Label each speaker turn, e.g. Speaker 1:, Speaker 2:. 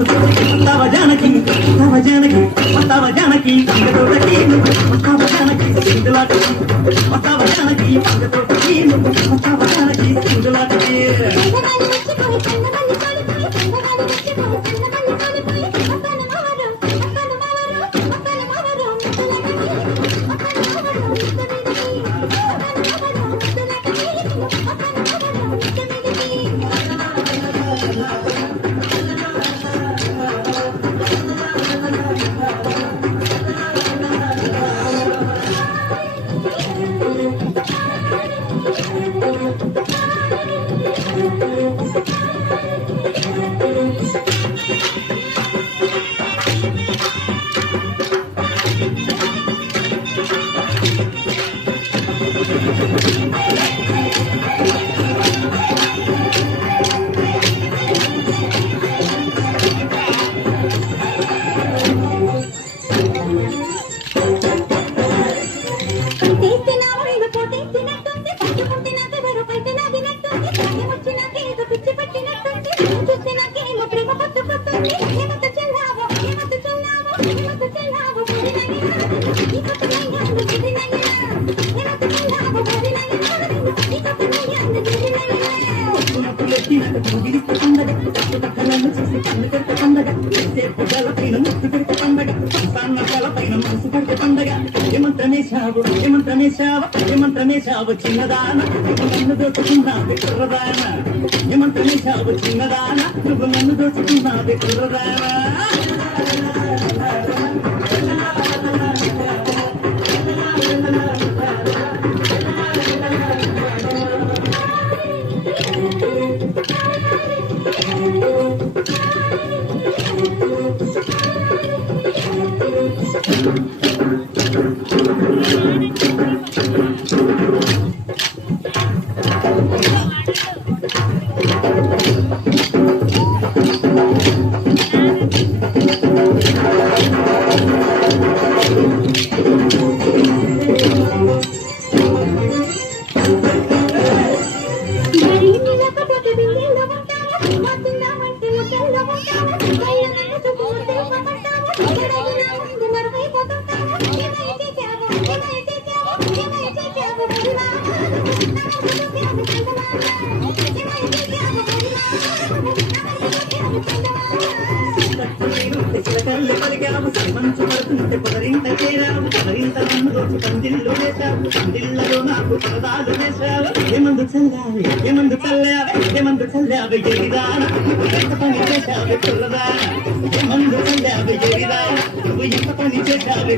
Speaker 1: వస్తావ Janaki వస్తావ Janaki వస్తావ Janaki పంగతోటకి వస్తావ Janaki సింగులాటకి వస్తావ Janaki పంగతోటకి వస్తావ Janaki సింగులాటకి
Speaker 2: Thank you. Thank you. పండగ ఏమంత చెల్లావో ఏమంత చెల్లావో ఏమంత ఏమంత చెల్లావో ఇది నయ్యా ఈ కొత్త నయ్యాందు ఇది
Speaker 1: చిన్నదాన నువ్వు నన్ను దోచుకున్నావే కుర్రదాన. ఏమంత్రమేశావు చిన్నదాన నువ్వు నన్ను కుర్రదాన.
Speaker 2: Thank you. ఏమై
Speaker 1: పొదరింత చేరావు పొదరింత నన్ను దోచి పందిళ్ళు వేశావు పందిళ్ళలో నాకు పరదాలు వేశావు ఏమందు చల్లావి ఏమందు చల్లావి ఏమందు చల్లావి ఎరిదాన నువ్వు ఎంత పని చేశావు కుర్రదాన ఏమందు చల్లావి నువ్వు ఎంత పని చేశావు